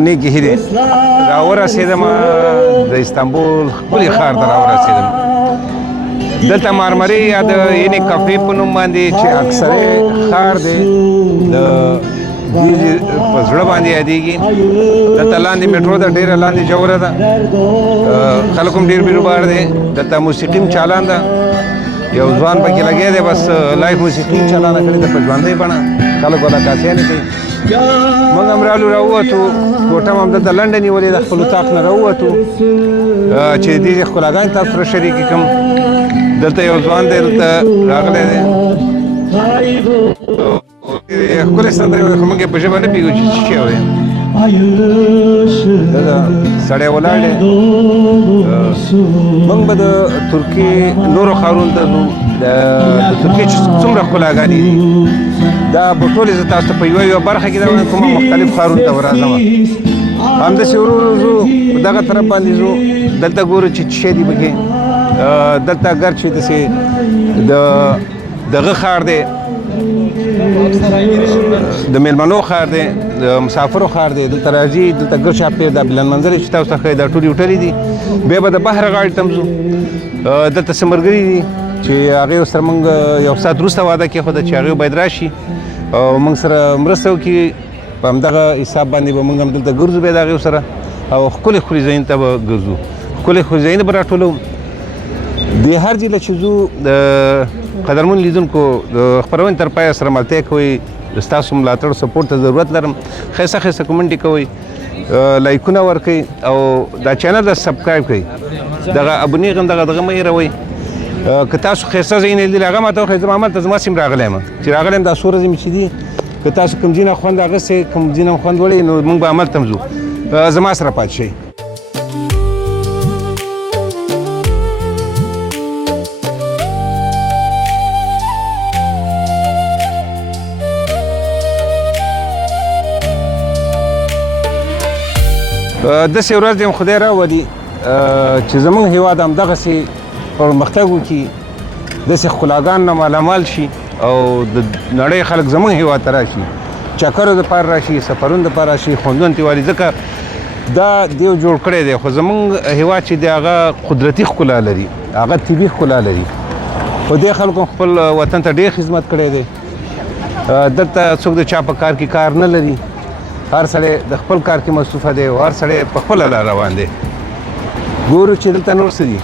نیکې هیلې راورسېدم د استانبول ښکلي ښار ته راورسېدم. دلته مارمري یا د ینې کافې په نوم باندې چې اکثرې ښار دی د دوی په زړه باندې یادېږي. دلته لاندې میټرو ده، ډېره لاندې جوړه ده، خلک هم ډېر بیروبار دی. دلته موسیقي هم چالان ده، یو ځوان پکې لګیا دی، بس لایف موسیقي چالانه کړې ده په ژوندۍ بڼه، خلک ورله کاسیانې کوي. موږ هم رالو راووتو، کوټه هم همدلته لنډه نیولې ده، خپل اطاق نه راووتو چې دې ښکلاګانې تاسو سره شریکې کړم. دلته یو ځوان دی، دلته راغلی دی، ښکلې سندرې وایي، خو موږ یې په ژبه نه پوهېږو چې څه شی وایي. دلته سړی ولاړ دی. موږ به د ترکیې نورو ښارونو ته ځو. د ترکیې چې څومره ښکلاګانې دي دا به ټولې زه تاسو ته په یوه برخه کې دروایم، کومه مختلف ښارونو ته به راځم. همداسې ورو ورو ځو، په دغه طرف باندې ځو، دلته ګورو چې څه شی دي پکې. دلته اګر چې داسې دغه ښار دی، د میلمنو ښار دی، د مسافرو ښار دی. دلته راځي، دلته ګرد چاپېر دا بلند منظرې چې تاسو ته ښایي دا ټولې هوټلې دي. بیا به د بحر غاړې ته هم ځو. دلته څه ملګري دي چې هغې سره موږ یو ساعت وروسته واده کېښوده چې هغې باید راشي او موږ سره مرسته وکړي. په همدغه حساب باندې به موږ هم دلته ګرځو بیا د هغې سره، او ښکلې ښکلې ځایونو ته به ګرځو، ښکلې ښکلې ځایونه به راټولو. د هر ځای چې ځو د قدرمن لیدونکو د خپرونې تر پایه سره ملتیا کوئ. ستاسو ملاتړ سپورټ ته ضرورت لرم. ښایسته ښایسته کومنټې کوئ، لایکونه ورکوئ او دا چینل ته سبسکرایب کوئ. دغه ابونې هم دغه مه هېروئ. که تاسو ښایسته ځایونه لیدلي هغه ماته وښایئ. زه همالته زما سیم راغلی یم، چې راغلی یم دا څو ورځې مې چې دي. که تاسو کوم ځای نه خوند اخیستی، کوم ځای نه خوند وړی، نو موږ به همالته هم ځو. زما سره پاتې شئ. داسې ورځ دې خدای راولي چې زموږ هېواد همدغسې پرمختګ وکړي، داسې ښکلاګان نه مالامال شي او د نړۍ خلک زموږ هېواد ته راشي، چکرو دپاره راشي، سفرونو دپاره راشي، خوندونه ترې والي. ځکه دا دیو جوړ کړی دی، خو زموږ هېواد چې دی هغه قدرتي ښکلا لري، هغه طبي ښکلا لري. خو دې خلکو خپل وطن ته ډېر خدمت کړی دی. دلته څوک د چا په کار کې کار نه لري، هر سړی د خپل کار کې مصروفه دی او هر سړی په خپله لار روان دی. ګورو چې دلته نور څه دي.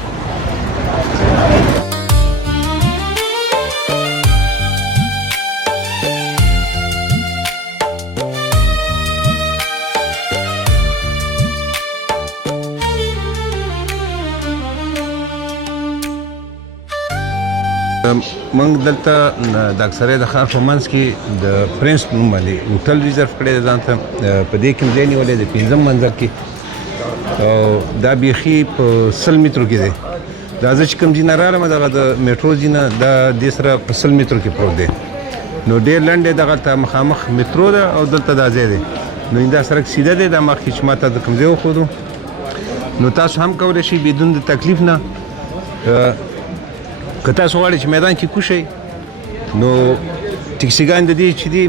موږ دلته د اکثره د ښار په منځ کې د پرنس په نوم باندې هوټل ریزرف کړی دی ځان ته. په دې کې مې ځای نیولی دی 5م منزل کې، او دا بیخي په 100 مترو کې دی. دا زه چې کوم ځای نه رالم دغه د میټرو ځای نه دا دې سره په 100 مترو کې پروت دی. نو ډېر لنډ دی، دغلته مخامخ میټرو ده او دلته دا ځای دی. نو دا سړک سیده دی، دا مخکې چې ما ته د کوم ځای وښودو. نو تاسو هم کولی شئ بدون د تکلیف نه. که تاسو غواړئ چې میدان کې کوز شئ، نو ټکسیګان د دې چې دي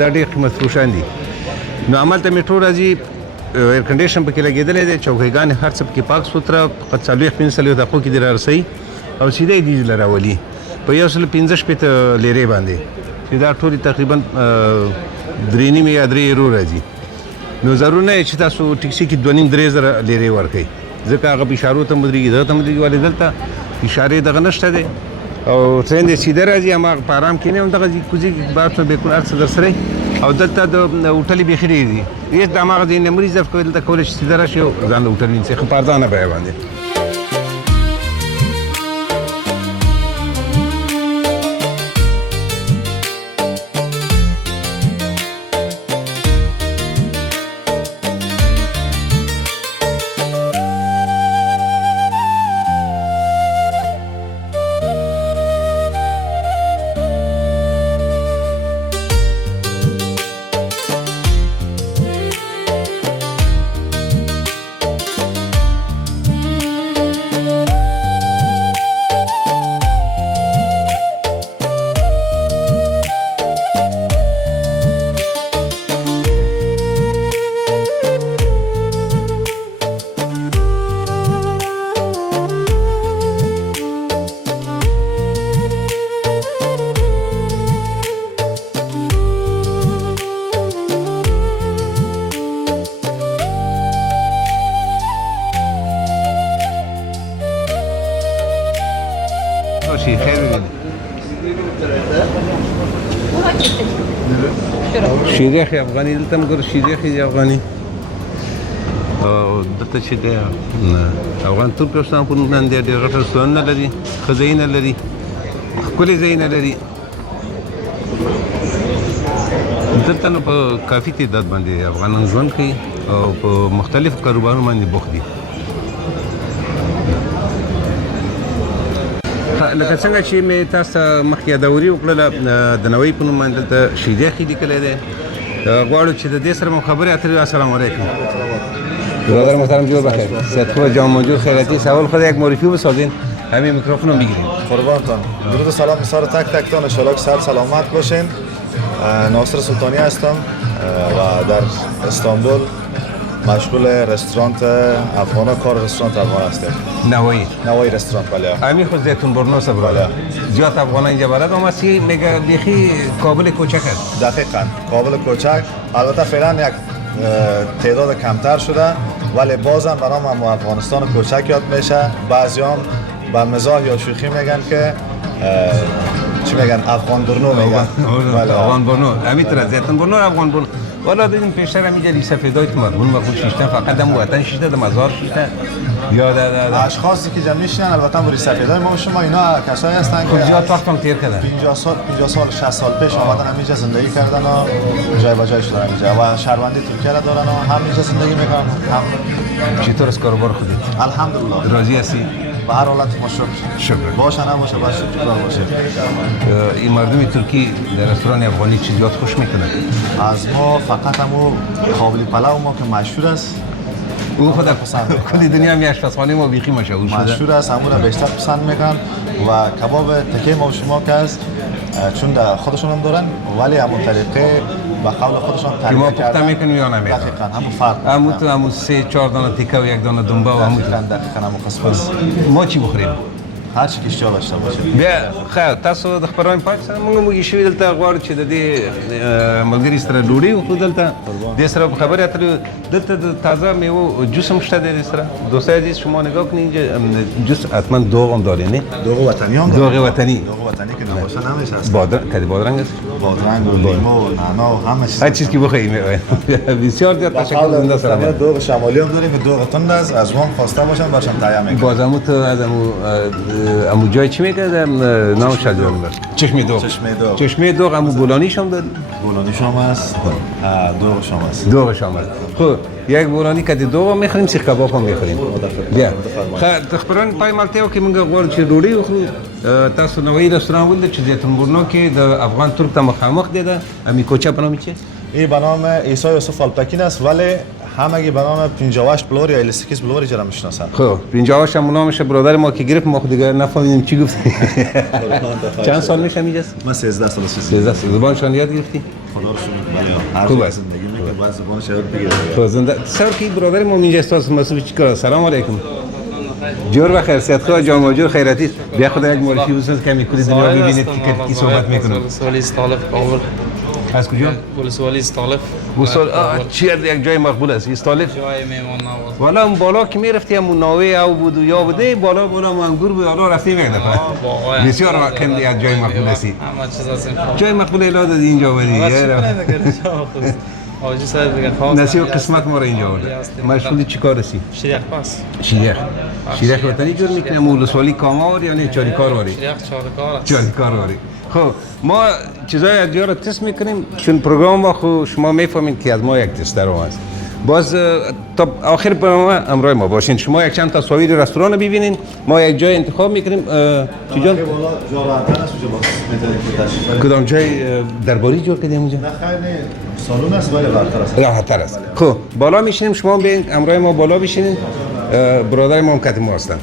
دا ډېر قیمت فروشان دي. نو همالته میټرو راځي، ایر کنډیشن پکې لګېدلی دی، چوکۍ هر څه پکې پاک سوتره، فقط 40-45 دقیقو کې دې رارسوي او سیده یې دې له راولي په 115 لیرې باندې، چې دا ټولې تقریبا 3.5 یا 3 یورو راځي. نو ضرور نه چې تاسو ټکسي کې 2.5-3 زره لیرې ورکوئ، ځکه هغه په اشارو ته مدرېږي، دغه ته مدرېږي. ولې دلته اشارې دغه نشته دی او ټرین دې سیده راځي، هماغه په ارام کښېنئ، همدغه کوزي بار څه بیکون هر څه در سره. او دلته د هوټلې بیخي ډېرې دي، هېڅ د هماغه ځای نه مه ریزرف کوئ، دلته کولی شئ سیده راشئ او ځان له هوټل ونیسئ ښه په ارزانه بیه باندې. شیریخ افغانی دلته هم ګوره شیریخ دی افغاني او دلته چې دی افغان ترکستان په نوم باندې ډېر غټ رستورانونه لري ښه ځایونه لري ښکلي ځایونه لري دلته نو په کافي تعداد باندې افغانان ژوند کوي او په مختلفو کاروبارونو باندې بوخت دي لکه څنګه چې مې تاسو ته مخکې یادوري وکړله د نوی په نوم باندې دلته شیریخ لیکلی دی غواړو چې د دې سره مو خبرې اترې السلام علیکم برادر محترم جور بخیر صدقه جان موجود خیراتی سوال خود یک معرفی بسازین همین میکروفون رو میگیریم قربانتان درود و سلام میسار تک تک تان انشالله که صحت سلامت باشین ناصر سلطانی هستم و در استانبول مشغول رستوران افغان کار رستوران افغان هستیم نوایی رستوران بله همین خود زیتون برنوس برادر زیاد افغان اینجا برد اما سی میگه بیخی کابل کوچک است دقیقاً کابل کوچک البته فعلا یک تعداد کمتر شده ولی بازم برام هم افغانستان کوچک یاد میشه بعضیام با مزاح یا شوخی میگن که چی میگن افغان برنو میگن افغان برنو همین طرح زیتون برنو افغان برنو والا دیدیم پیشتر هم اینجا ریسفیدای تو مرمون و خود شیشتن فقط هم وطن شیشته در مزار شیشته یا در اشخاصی که جمع میشنن البته با ریسفیدای ما شما اینا کسایی هستن که کجا تاختان تیر کردن 50 سال 60 سال پیش اومدن همینجا زندگی کردن و جای به جای شدن اینجا و شهروندی ترکیه را دارن و همینجا زندگی میکنن هم چطور از کاروبار خودت الحمدلله راضی هستی به هر حالت ما شکر باشه نباشه باشه شکر باشه این مردم ترکی در رستوران افغانی چی زیاد خوش میکنن از ما فقط همو قابلی پلو ما که مشهور است او خود کل دنیا می آشپزخانه ما بیخی مشهور شده مشهور است همون را بیشتر پسند میکنن و کباب تکه ما و شما که است چون خودشون هم دارن ولی همون طریقه با قول خودشون ترکیه کردن ما پخته میکنیم یا نمیکنیم دقیقاً همون فرق همون تو همون 3-4 دانه تیکه و یک دانه دنبه و همون دقیقاً همون قسم است ما چی بخوریم هر چی که اشتیا داشته باشه بیا خیر تاسو د خبرونه پات سره موږ شوي دلته غواړو چې د دې ملګري سره ډوډۍ وخورو دلته دې سره خبرې اترې دلته د تازه میوه جوس هم شته دې سره دوستای عزیز شما نگاه کنید جوس حتما دوغ هم داره نه دوغ وطنی هم دوغ وطنی که نباشه نمیشه است بادرنگ است بادرنگ و لیمو و نعنا و همه چیز هر چیز که بخواید بسیار زیاد تشکر زنده سلام دوغ شمالی هم داریم دوغ تند است از وام خواسته باشن برشم تهیه میکنم بازمو تو از امو جای چی میگه نامش یادم نمیاد چشمه دوغ امو بولانیش هم داری بولانیش هم هست دوغش هم هست خب یک بولانی که دوغ میخوریم سیخ کباب هم میخوریم بیا تخبران پای مالتیو که منگه غواړو چې ډوډۍ وخورو تاسو نوی رستوران ولید چې زیتون برنو کې د افغان ترک ته مخامخ دی ده امی کوچه په نام چی این به نام عیسی یوسف الپکین است ولی همگی به نام 58 بلوری یا 28 بلوری جرا میشناسن خب 58 هم نامش برادر ما که گرفت ما خود دیگه نفهمیدیم چی گفت چند سال میشه اینجاست من 13 سال 13 سال زبانشان یاد گرفتی خدا رو شکر خوب است زندگی میکنه بعد زبانش یاد بگیره خب زنده سر کی برادر ما اینجاست تاسو مسئول چیکار سلام علیکم جور بخیر صحت خواه جان موجود خیراتی بیا خدا یک معرفی بساز که کل دنیا ببینید که کی صحبت میکنه ولسوالی استالف کابل از کجا ولسوالی استالف چی یک جای مقبول است استالف جای میمون نواز والا اون بالا که میرفتی همون ناوه او بود و یا بوده بالا ما انگور بود حالا رفتیم یک دفعه بسیار کم یک جای مقبول هستی همه چیز هستیم جای مقبول الا دادی اینجا بدی آجی سر دیگه خواست نصیب قسمت ما را اینجا آورده مشغول چی کار هستی؟ شریخ پس شیرخ وطنی جور میکنم ولسوالی کامار یا نه چاریکار واری؟ شریخ چارکار چاریکار واری خب ما چیزای از جا را تست میکنیم چون پروگرام ما خود شما میفهمید که از ما یک تست رو هست باز تا آخر برنامه همراه ما باشین شما یک چند تصاویر رستوران رو ببینین ما یک جای انتخاب میکنیم چی جان؟ کدام جای درباری جور کردیم اونجا؟ نه خیر نه سالن است ولی راحت‌تر است راحت‌تر است خب بالا میشینیم شما بیاین همراه ما بالا بشینین برادر ما هم کت ما هستن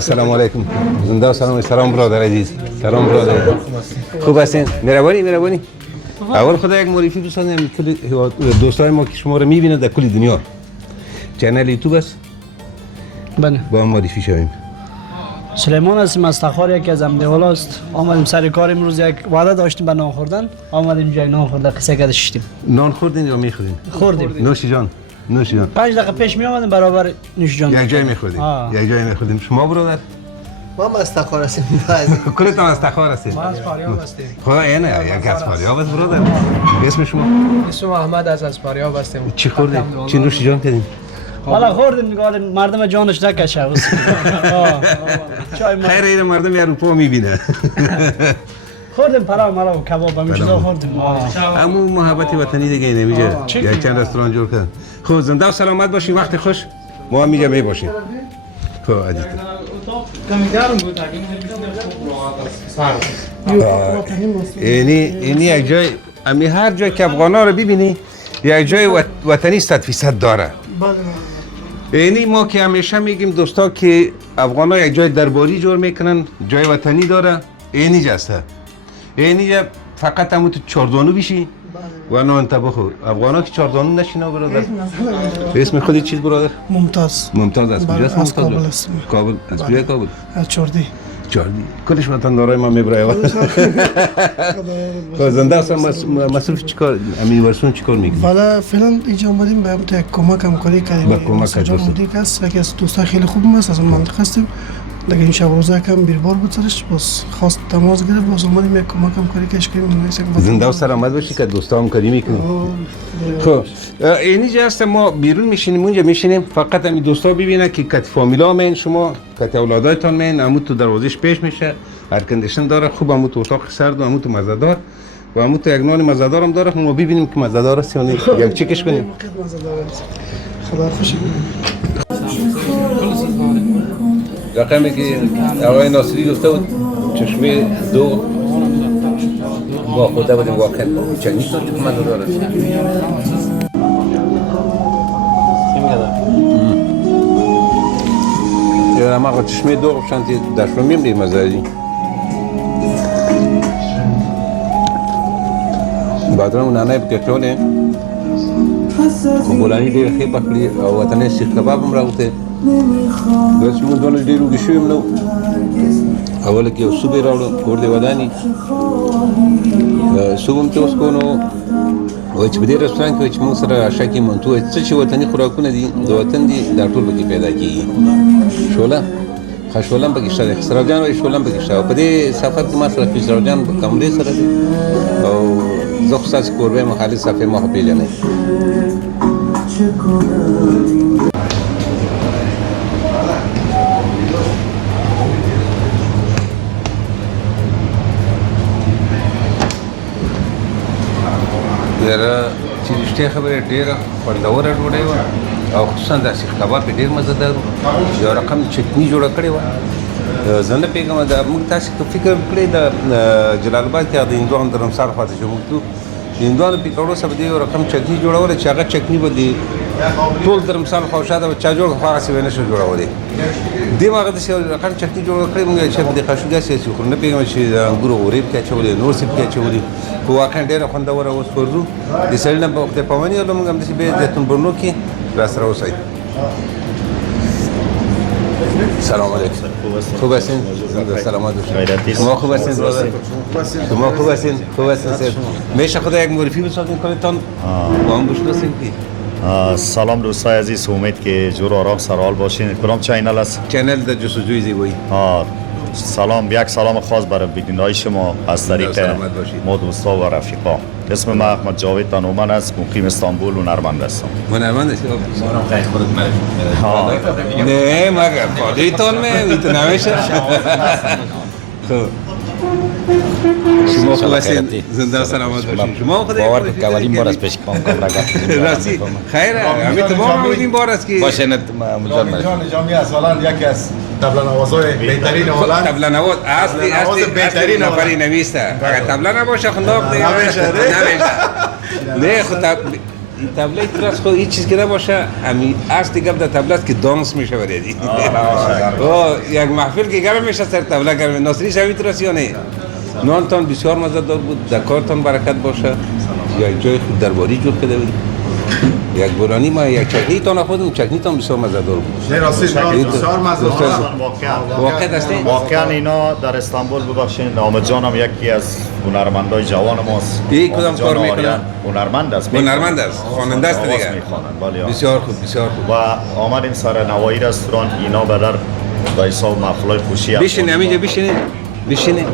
السلام علیکم زنده و سلام برادر عزیز سلام برادر. خوب هستین؟ مهربانی. اول خدا یک معرفی بسازیم کل دوستای ما که شما رو میبینن در کل دنیا. چنل یوتیوب است؟ بله. با هم معرفی شویم. سلیمان هستیم از تخار، یکی از امدهال است. آمدیم سر کار امروز، یک وعده داشتیم به نان خوردن. آمدیم جای نان خورده قصه کرده شدیم. نان خوردین یا میخورین؟ خوردیم. نوش جان. 5 دقیقه پیش می آمدیم برابر نوش جان. یک جای میخوردیم. شما برادر؟ ما از تخار هستیم. کلتان از تخار هستید؟ ما از فاریاب هستیم. خب اینه یک از فاریاب است برادر. اسم شما؟ اسم احمد از فاریاب هستیم. چی خوردین؟ چی نوش جان کردین؟ والا خوردیم نگاه مردم جانش نکشه. خیر این مردم اروپا میبینه. خوردیم پلاو کباب همین چیزا خوردیم. اما محبت وطنی دیگه نمیشه. یک چند رستوران جور کردن. خب زنده و سلامت باشین، وقت خوش. ما هم میگه باشیم. خب عزیز. اینی یک جای امی هر جای که افغانا رو ببینی یک جای وطنی 100% داره. اینی ما که همیشه میگیم دوستا که افغانا یک جای درباری جور میکنن، جای وطنی داره، اینی جسته. اینی فقط همون تو چاردانو بیشی و نه انتباه خود. افغانا که چاردانو نشینا برادر. اسم خودی چیز برادر؟ ممتاز از کجاست؟ از کابل هستم. کابل از کجای کابل؟ از چردی. کلش وطن دارای ما میبره. زنده هستم مصروف چیکار امی ورسون چیکار میکنی؟ والا فعلا اینجا اومدیم به هم تا کمک همکاری کردیم. با کمک جان مدیر است، یکی از دوستان خیلی خوب است، از اون منطقه هستیم. دیگه این شب روزا کم بیربار بود سرش، بس خواست تماس گرفت، باز اومدیم یک کمک همکاری کش کنیم. زنده و سلامت باشی که دوستا همکاری میکنیم. خب اینجا هست ما بیرون میشینیم، اونجا میشینیم فقط همین دوستا ببینن که کت فامیلا من شما کت اولادایتان من عمو تو دروازش پیش میشه، هر کندیشن داره، خوب عمو تو اتاق سرد و عمو تو مزه‌دار و عمو تو یک نان مزه‌دار هم داره. ما ببینیم که مزه‌دار است یا نه، یک چکش کنیم. خدا خوشی رقمی که آقای ناصری گفته بود چشمه دو با خدا بودیم واقعا چنین شد که من داره. یه ما چشمه دو شانتی داشتم می‌بینیم مزاری. بعداً اون نانه بکشونه. بولانی دیگه خیلی بخلی وطنه سیخ کباب هم راوته. داشت من دانش دیرو گشویم نو. اولی که صبح راولم کرده ودانی. صبحم توس کنو. ویچ بدی رستوران که ویچ موسر عشقی من تو چه وطنی خوراکونه دی دو وطن دی در طول بکی پیدا کی. شولا خشولم بگیشتر خسروجان و شولم بگیشتر. و بدی سفر که ما سر خسروجان کمره سر دی. و زخصاص کوربه مخالی صفه ما پیجانه. در چیزی خبره ډیره خوندوره ډوډۍ وه او خصوصا د سیخ کباب ډېر مزهدار و یو رقم چټني جوړه کړې وه. زه نه پوهېږم د موږ تاسې که فکر کړی د جلال آباد کې د هندوانو د رمسار خواته چې موږ تلو د هندوانو پیکړو سره به دې یو رقم چټني جوړوله چې هغه چټني به د ټول د رمسار خوا شاته به چا جوړ خو هغسې به یې نه شو جوړولی. دې به هغه داسې یو رقم چټني جوړه کړې موږ چې په دې خاشو داسې خو نه پوهېږم چې د انګورو غورې پکې اچولې نور څه پکې اچولي خو واقعا ډېره خوندوره اوس ورځو د سړي نه به خدای پاماني وکړو موږ همداسې بیا زیتون برنو کې راسره اوسئ. سلام علیکم. خوب هستین؟ سلامت باشین. شما خوب هستین برادر؟ شما خوب هستین؟ خوب هستین سر. میشه خدا یک معرفی بسازین کنتان با هم بشناسیم که سلام دوستای عزیز، امید که جور آرام سرحال باشین. کدام چینل است؟ چینل در جستجوی زیبایی. سلام، یک سلام خاص برای بینندگان شما از طریق ما دوستا و رفیقا. اسم من احمد جاوید تنومن است، مقیم استانبول و هنرمند هستم. هنرمند هستی؟ نه مگر پادریتان میتونه نمیشه. شما خوب هستین؟ زنده و سلامت باشین. شما خدا باور کن که اولین بار است پیش کام راستی خیره همین تمام اولین بار است که باشه نه جامی از هلند یکی از طبله نوازای بهترین هلند. طبله نواز اصلی بهترین نفری نویسته. فقط طبله نباشه خنداق دیگه نمیشه. نه خود این تبله تو راست خود هیچ چیز که نباشه همین اصل گپ در تبله است که دانس میشه وریدی یک محفل که گرم میشه سر تبله گرم ناصری شوی تو راست یا نه نانتان بسیار مزه‌دار بود در کارتان برکت باشه یک جای خود درباری جور کرده بود یک برانی ما یک چکنی تان خودم چکنی تان بسیار مزه‌دار بود نه راستی بسیار مزه واقعا دسته واقعا اینا در استانبول ببخشید حامد جان هم یکی از هنرمندای جوان ماست این کدام کار حامد جان میکنه؟ آریان هنرمند است هنرمند است خواننده است آواز دیگه میخوانند بله بسیار خوب بسیار خوب و آمدیم سر نوایی رستوران اینا به در به حساب محفلای خوشی بشینید همینجا بشینید بشینید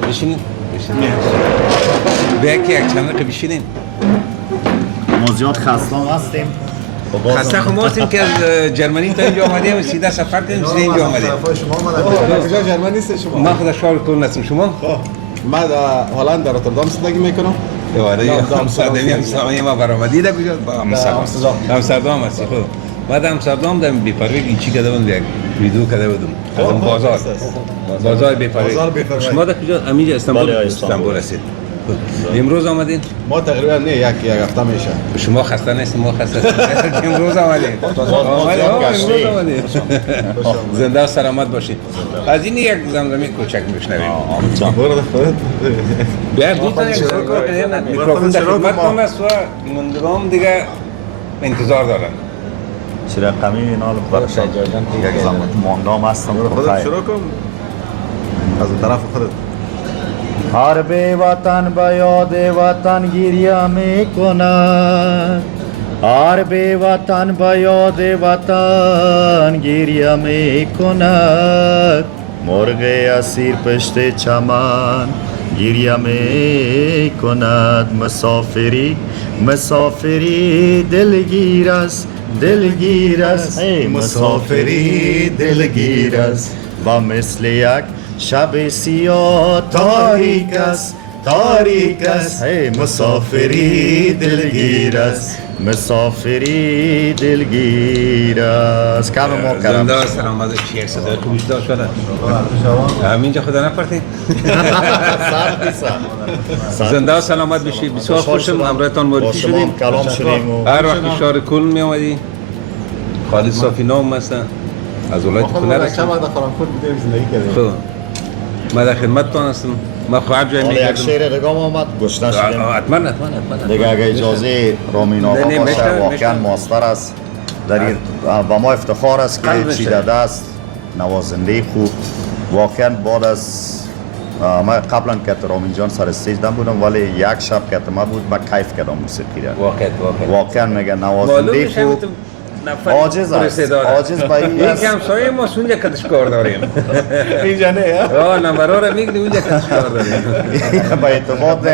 به یک چند بشینید ما زیاد خسته هستیم خسته خب ما هستیم که از جرمنی تا اینجا آمدیم سیده سفر کردیم سیده اینجا آمدیم شما آمدن کجا جرمن نیست شما؟ ما خود شهر کل هستیم شما من در هلند در روتردام زندگی میکنم. آدمی همسایه ما برآمدی در کجا با امستردام هستی خب بعد امستردام در بیپروی چی کرده بودم یک ویدیو کرده بودم از اون بازار بیپروی شما در کجا همینجا استانبول هستید امروز آمدین ما تقریبا نه یک هفته میشه. شما خسته نیستید ما خسته هستیم امروز آمدید امروز آمدید زنده و سلامت باشید از این یک زمزمه کوچک میشنویم بیا دوستان یک سرکار کنیم میکروفون در خدمتتون است و مندگام دیگه انتظار دارن چه رقمی اینا یک زمان ماندام هستم خودت شروع کن از طرف خودت. هر به وطن به یاد وطن گریه می کند هر به وطن به یاد وطن گریه می کند مرغ اسیر پشت چمن گریه می کند مسافری دلگیر است مسافری دلگیر است و مثل یک شب سیاه تاریک است hey, مسافری دلگیر است کم ما کرم زنده و سلامت چی یک صدای خوبیش داشت شده همینجا خدا نپرتید زنده و سلامت بشید بسیار خوشم همراهتان معرفی شدیم کلام شدیم هر وقت شهر کل می آمدی خالد صافی نام هستن از ولایت کنر هستن چند وقت در فرانکفورت بودیم زندگی کردیم. خب ما در خدمتتان هستم ما خواهر جای یک میگردم شعر دیگه آمد گشته شدیم حتما دیگه اگه اجازه رامین آقا باشه واقعا ماستر است در این با ما افتخار است که چی داده است نوازنده خوب واقعا بعد از ما قبلا که رامین جان سر استیج بودم ولی یک شب که ما بود ما کیف کردم موسیقی را واقعا میگه نوازنده خوب عاجز است عاجز با این یک همسایه ما اونجا کدش کار داریم اینجا نه نمبرها رو میگیم اونجا کدش کار داریم با اعتماد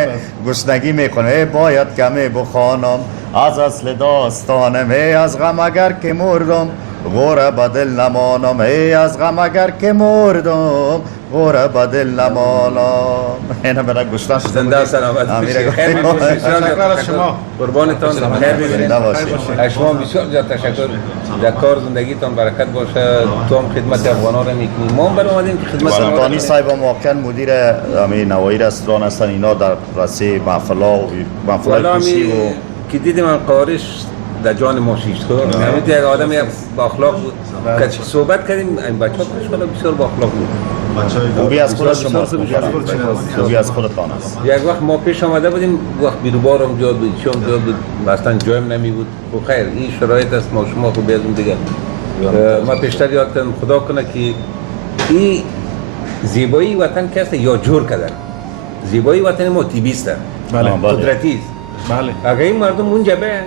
گشنگی میکنه باید کمی بخوانم از اصل داستانم ای از غم اگر که مردم غوره بدل نمانم ای از غم اگر که مردم غوره بدل نمانم اینا برای گشتن شده زنده و سلامت باشید خیلی تشکر از شما قربانتان خیر ببینید از شما بسیار زیاد تشکر در کار زندگیتان برکت باشه تو هم خدمت افغانا رو میکنی ما هم برآمدیم که خدمت سلطانی صاحب واقعا مدیر همین نوایی رستوران هستن اینا در راسته محفلا و محفلات خوشی و که دیدیم من قارش در جان ما شیشت خب همین یک آدم با اخلاق بود که صحبت کردیم این بچه‌ها خوشحال بسیار با اخلاق بود خوبی از خود شماست خوبی از خودتان است یک وقت ما پیش آمده بودیم وقت بیروبارم زیاد بود چون زیاد بود اصلا جایم نمی بود و خیر این شرایط است ما شما خوب از اون دیگه ما پیشتر یاد کردم خدا کنه که این زیبایی وطن که است یا جور کردن زیبایی وطن ما تیبیست قدرتی است اگر این مردم اونجا بیان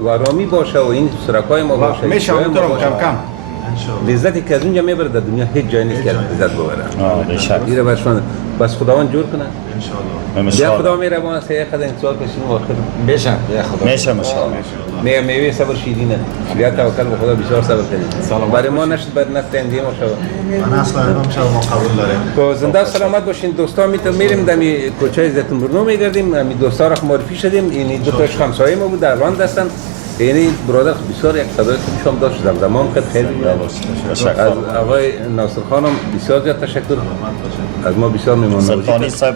و آرامی باشه و این شرکای ما باشه میشه اونطورم کم کم لذتی که از اونجا میبره در دنیا هیچ جای نیست که لذت ببره دیره برشان بس خداوند جور کنه یا خدا مهربان است یک خدا انتظار کشیم و آخر بشم یا خدا میشه مشاءالله میوه صبر شیرینه بیا توکل به خدا بسیار صبر کنید برای ما نشد بعد نست اندیه ما شود من اصلا ما قبول داریم تو زنده و سلامت باشین دوستا میریم دمی کوچه زیتون برنو میگردیم می دوستا را معرفی شدیم این دو تاش همسایه ما بود در راند هستن یعنی برادر بسیار یک صدای خوبی شما داشت زمان خیلی از آقای ناصر خانم بسیار زیاد تشکر از ما بسیار میمونم سلطانی صاحب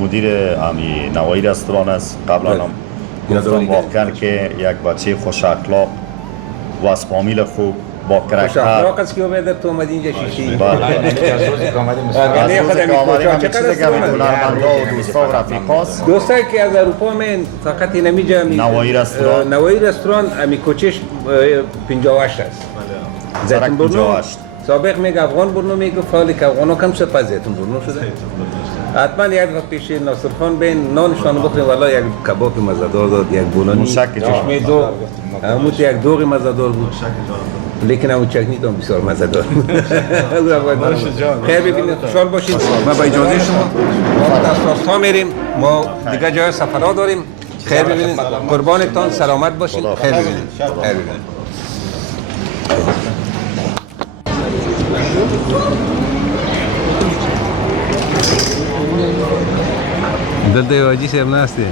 مدیر همی نوایی رستوران است قبلا هم گفتم واقعا که یک بچه خوش اخلاق و از فامیل خوب با کرکتر از که در تو اومدی اینجا شیشی از روزی که آمدیم همه چیز که هنرمندا و دوستا و رفیقاست دوستایی که از اروپا من فقط این همیجا نوایی رستوران امی کوچش 58 است زرک 58 سابق میگه افغان برنو میگه فعالی که افغان ها کم سپا زیتون برنو شده حتما یک وقت پیش ناصر خان بین نانشان بخوریم والا یک کباب مزدار داد یک بولانی چشمه دو هموت یک دوغی مزدار بود لیکن همون چکنی تو بسیار مزدار خیر ببینید خوشحال باشید ما با اجازه شما وقت از میریم ما دیگه جای سفرها داریم خیر ببینید قربانتان سلامت باشید خیر ببینید دلته یو حاجي صاحب ناست دی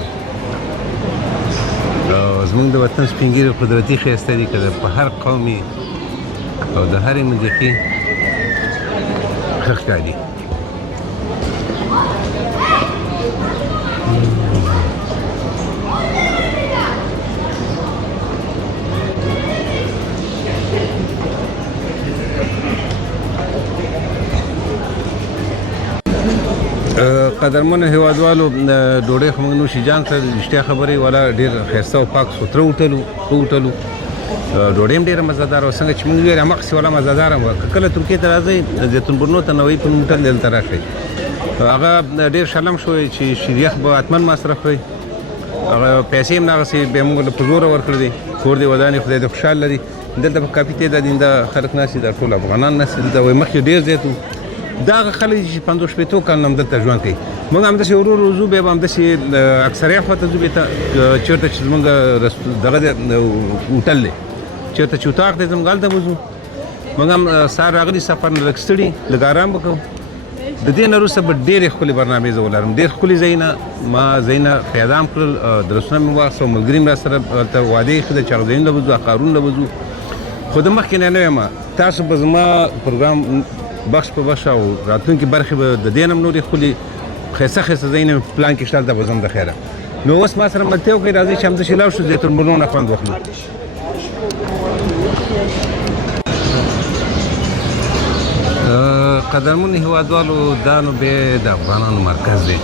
او زمونږ د وطن سپین ږیري قدرتي ښایسته دي که په هر قومي او د هرې مځکې ښه ښکاري قدرمن هیوادوالو ډوډۍ خو موږ نوشي جان ته رښتیا خبرې والا ډېر ښایسته او پاک سوتره وټلو ډوډۍ هم ډېره مزهداره وه څنګه چې موږ ویل هماغسې والا مزهداره وه که کله ترکیې ته راځئ زیتون برنو ته نوایي په نوم هوټل دی دلته راشئ هغه ډېر شرم شوی چې شیریخ به حتما مصرف کړئ هغه پیسې هم دغسې بیا موږ له په زوره ورکړی دی کور دې ودانې خدای دې خوشحال لري دلته په کافي تعداد دا خلک ناست دي دا ټول افغانان ناست دي دلته وایي مخکې ډېر زیات وو دا خلک چې 50 شپېتو کلونه هم دلته ژوند کوي موږ همداسې ورو ورو ځو بیا به همداسې اکثریت خواته ځو بېرته چېرته چې زموږ دغه دی هوټل دی چېرته چې اتاق دی زموږ هلته به ځو موږ هم سهار راغلي سفر نه لږ ستړي لږ ارام به کوو د دې نه وروسته به ډېرې ښکلې برنامې زه ولرم ډېر ښکلي ځایونه ما ځایونه پیدا هم کړل درسونه مې واخیستل او ملګري مې راسره هلته وعده یې ایښې ده چې هغه ځایونه به ځو هغه ښارونه به ځو خو د مخکې نه یم تاسو به زما پروګرام بخش په بخش او راتلونکي برخې به د دې نه هم نورې ښکلي ښایسته ښایسته ځایونه مې په پلان کې شته هلته به ځم د خیره نو اوس ما سره ملتیا وکړئ راځئ چې همداسې لاړ شو زیتون برنو نه خوند واخلو قدرمن هیوادوالو دا نو بیا د افغانانو مرکز دی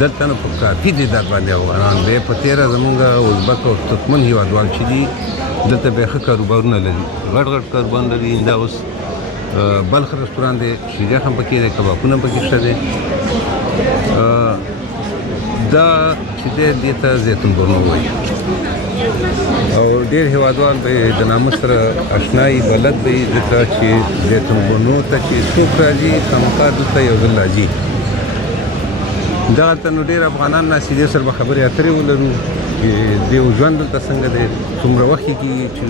دلته نو په کافي تعداد باندې افغانان بیا په تېره زمونږ ازبک او ترکمن هیوادوال چې دي دلته بیا ښه کاروبارونه لري غټ غټ کاروبار لري دا اوس بلخ رستوران دی شیریخ هم پکې دی کبابونه هم پکې شته دی دا چې دی دې ته زیتون برنو وایي او ډېر هیوادوال به یې د نامه سره اشنایي بلد به یې ځکه چې زیتون برنو ته چې څوک راځي خامخا دلته یو ځل راځي دغلته نو ډېر افغانان ناست دي دې سره به خبرې اترې ولرو چې دیو ژوند دلته څنګه دی څومره وخت یې کېږي چې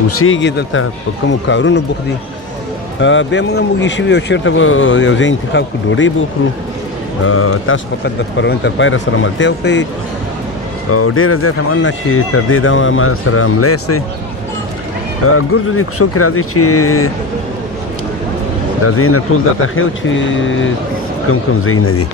اوسېږي دلته په کومو کارونو بوخت دي بیا موږ هم وږي شوي او چېرته به یو ځای انتخاب کړو ډوډۍ به وخورو تاسو فقط د خپرونې تر پای راسره ملتیا وکړئ او ډېره زیاته مننه چې تر دې دمه ما سره ملی یاستئ ګرځو دې کوڅو کې راځئ چې دا ځایونه ټول درته ښیو چې کوم ځایونه دي